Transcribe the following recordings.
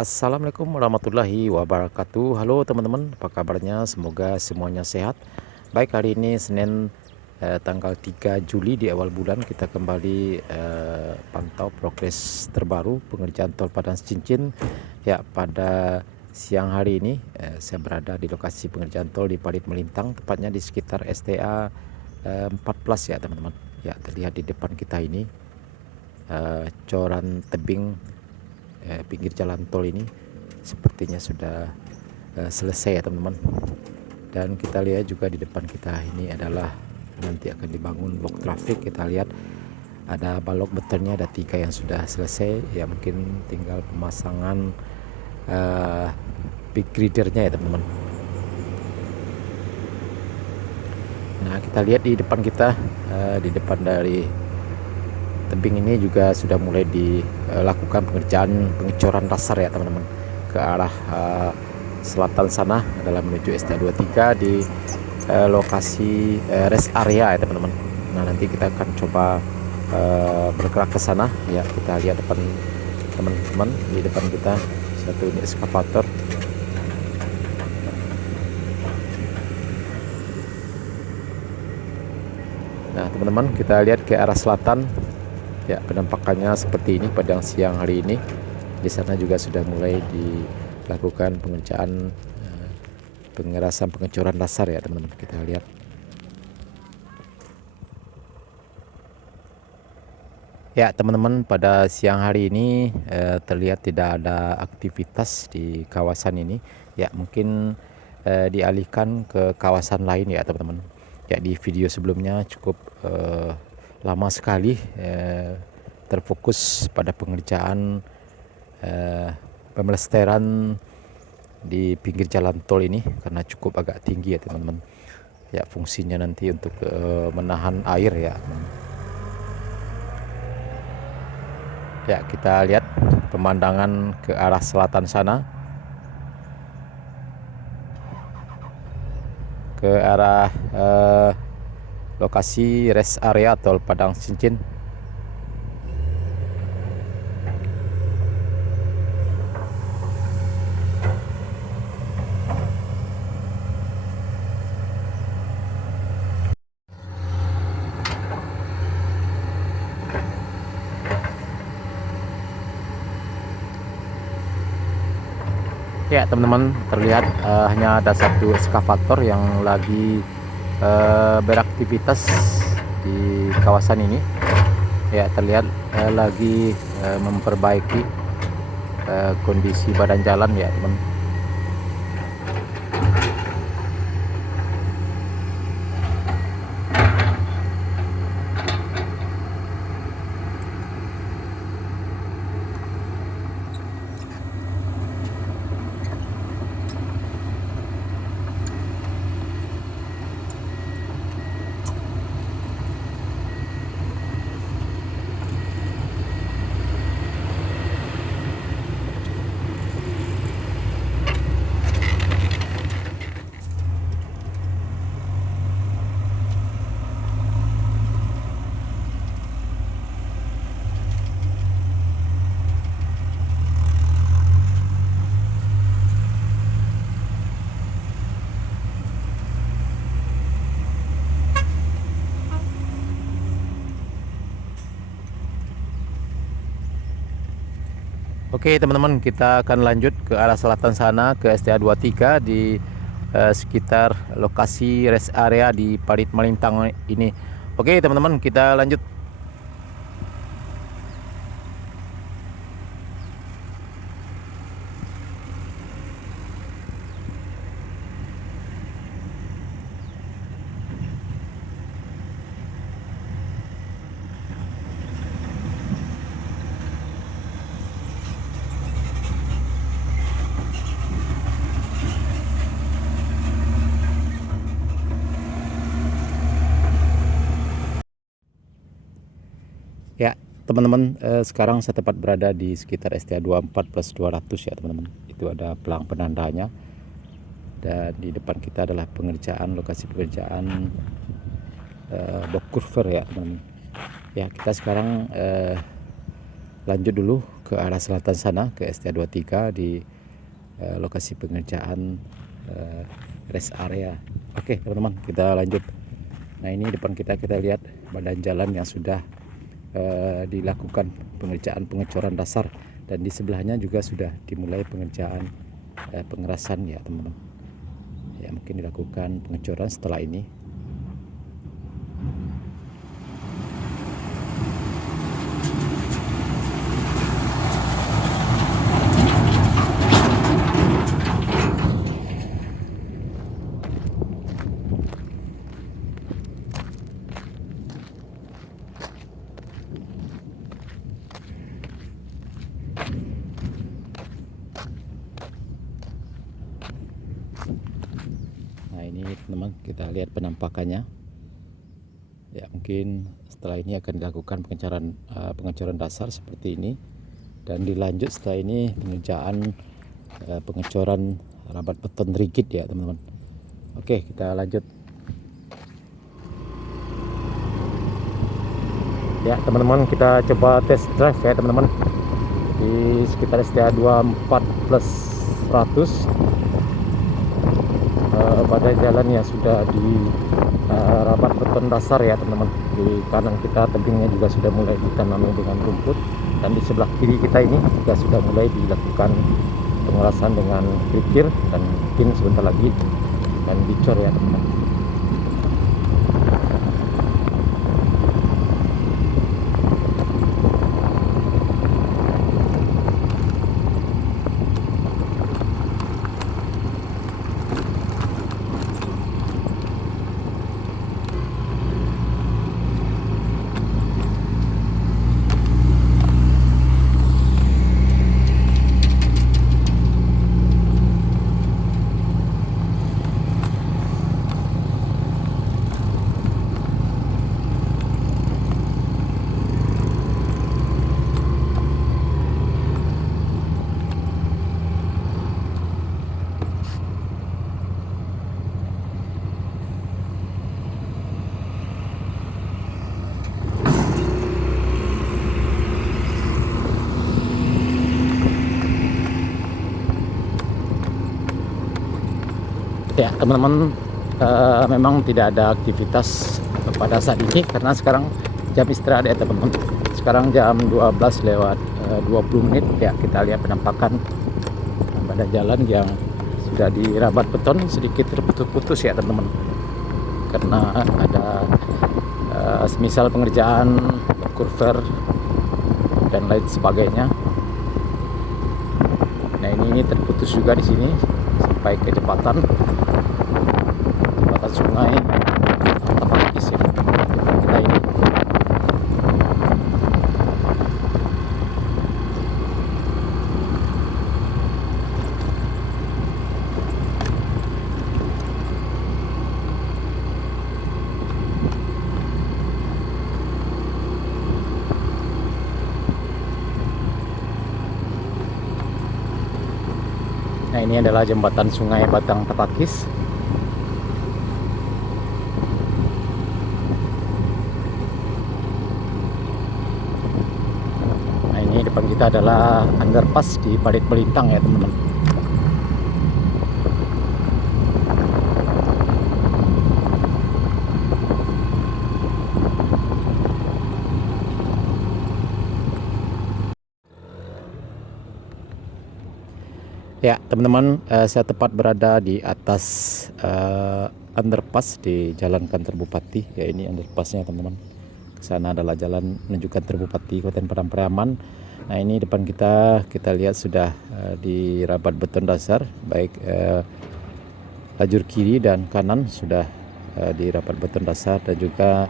Assalamualaikum warahmatullahi wabarakatuh. Halo teman-teman, apa kabarnya? Semoga semuanya sehat. Baik, hari ini Senin tanggal 3 Juli di awal bulan kita kembali pantau progres terbaru pengerjaan tol Padang Cincin. Ya, pada siang hari ini saya berada di lokasi pengerjaan tol di Parit Melintang, tepatnya di sekitar STA 14 ya teman-teman. Ya, terlihat di depan kita ini coran tebing pinggir jalan tol ini sepertinya sudah selesai ya teman-teman. Dan kita lihat juga di depan kita ini adalah nanti akan dibangun blok trafik. Kita lihat ada balok betonnya, ada 3 yang sudah selesai ya, mungkin tinggal pemasangan big gridernya ya teman-teman. Nah, kita lihat di depan kita, di depan dari tebing ini juga sudah mulai dilakukan pengecoran dasar ya teman-teman, ke arah selatan sana adalah menuju STA 23 di lokasi rest area ya teman-teman. Nah, nanti kita akan coba bergerak ke sana ya. Kita lihat depan teman-teman, di depan kita satu unit eskavator. Nah teman-teman, kita lihat ke arah selatan ya, penampakannya seperti ini pada siang hari ini. Di sana juga sudah mulai dilakukan pengerjaan pengerasan pengecoran dasar ya teman-teman. Kita lihat ya teman-teman, pada siang hari ini terlihat tidak ada aktivitas di kawasan ini ya, mungkin dialihkan ke kawasan lain ya teman-teman. Ya, di video sebelumnya cukup lama sekali terfokus pada pengerjaan pemelesteran di pinggir jalan tol ini karena cukup agak tinggi ya teman-teman. Ya, fungsinya nanti untuk menahan air ya. Ya, kita lihat pemandangan ke arah selatan sana, ke arah lokasi rest area tol Padang Cincin. Ya teman-teman, terlihat hanya ada satu eskavator yang lagi beraktivitas di kawasan ini. Ya, terlihat lagi memperbaiki kondisi badan jalan ya teman. Oke teman-teman, kita akan lanjut ke arah selatan sana ke STA 23 di sekitar lokasi rest area di Parit Melintang ini. Oke teman-teman, kita lanjut. Ya teman-teman, sekarang saya tepat berada di sekitar STA 24 plus 200 ya teman-teman. Itu ada pelang penandanya, dan di depan kita adalah pengerjaan, lokasi pengerjaan box curver ya teman-teman. Ya, kita sekarang lanjut dulu ke arah selatan sana ke STA 23 di lokasi pengerjaan rest area. Oke teman-teman, kita lanjut. Nah ini depan kita lihat badan jalan yang sudah dilakukan pengecoran dasar, dan di sebelahnya juga sudah dimulai pengerjaan pengerasan ya teman-teman. Ya mungkin dilakukan pengecoran setelah ini. Nah ini teman-teman, kita lihat penampakannya. Ya mungkin setelah ini akan dilakukan pengecoran dasar seperti ini, dan dilanjut setelah ini pengerjaan pengecoran rabat beton rigid ya teman-teman. Oke, kita lanjut. Ya teman-teman, kita coba test drive ya teman-teman di sekitar STA 24 plus 100. Pada jalan yang sudah di rabat beton dasar ya teman-teman. Di kanan kita tebingnya juga sudah mulai ditanami dengan rumput, dan di sebelah kiri kita ini juga sudah mulai dilakukan pengerasan dengan kerikil, dan mungkin sebentar lagi dan dicor ya teman-teman. Ya teman-teman, memang tidak ada aktivitas pada saat ini karena sekarang jam istirahat ya teman-teman. Sekarang jam 12 lewat 20 menit ya. Kita lihat penampakan pada jalan yang sudah dirabat beton sedikit terputus-putus ya teman-teman, karena ada semisal pengerjaan kurver dan lain sebagainya. Nah ini terputus juga di sini sampai ke jembatan sungai Tapakis ya kita ini. Nah ini adalah jembatan sungai Batang Tapakis. Depan kita adalah underpass di Parit Melintang ya teman-teman. Ya teman-teman, saya tepat berada di atas underpass di Jalan Kantor Bupati. Ya ini underpassnya teman-teman. Sana adalah jalan menuju Kantor Bupati Kabupaten Padang Pariaman. Nah ini depan kita lihat sudah dirabat beton dasar, baik lajur kiri dan kanan sudah dirabat beton dasar, dan juga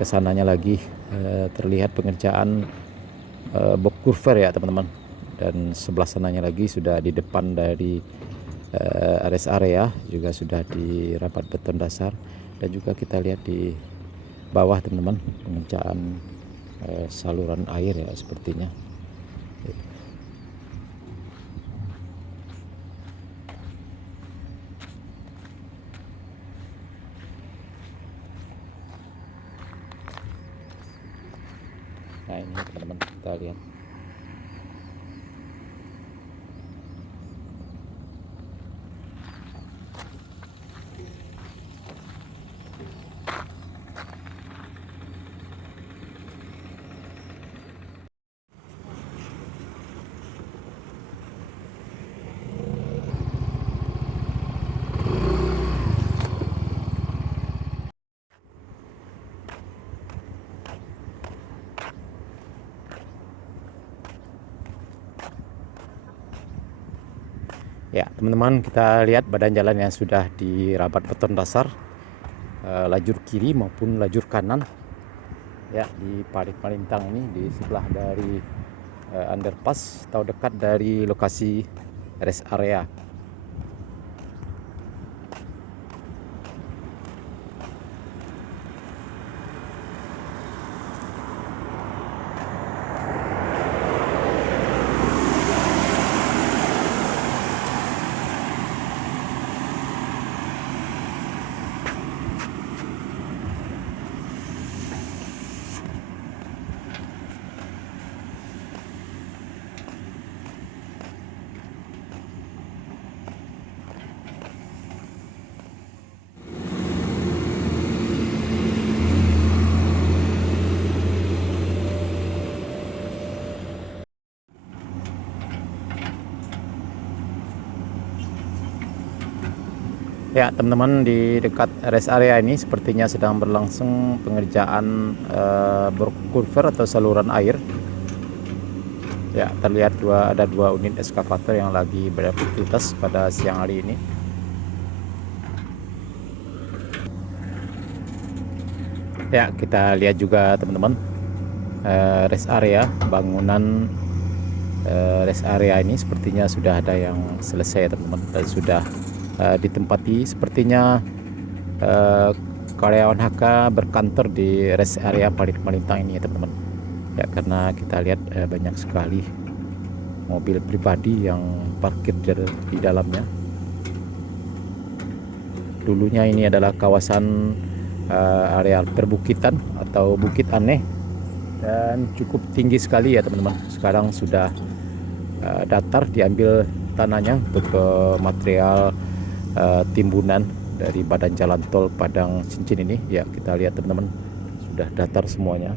kesananya lagi terlihat pengerjaan box kurver ya teman-teman. Dan sebelah sananya lagi sudah di depan dari rest area juga sudah dirabat beton dasar, dan juga kita lihat di bawah teman-teman pengerjaan saluran air ya sepertinya. Nah ini teman-teman kita lihat. Ya teman-teman, kita lihat badan jalan yang sudah dirabat beton dasar, lajur kiri maupun lajur kanan ya di Parit Malintang ini, di sebelah dari underpass atau dekat dari lokasi rest area. Ya teman-teman, di dekat rest area ini sepertinya sedang berlangsung pengerjaan brook-culvert atau saluran air. Ya, terlihat ada dua unit eskavator yang lagi beraktivitas pada siang hari ini. Ya, kita lihat juga teman-teman, rest area, bangunan rest area ini sepertinya sudah ada yang selesai ya teman-teman, dan sudah ditempati. Sepertinya karyawan HK berkantor di rest area Parit Malintang ini ya teman-teman. Ya, karena kita lihat banyak sekali mobil pribadi yang parkir di dalamnya. Dulunya ini adalah kawasan area perbukitan atau Bukit Aneh, dan cukup tinggi sekali ya teman-teman. Sekarang sudah datar, diambil tanahnya untuk material timbunan dari badan jalan tol Padang Cincin ini. Ya, kita lihat teman-teman, sudah datar semuanya.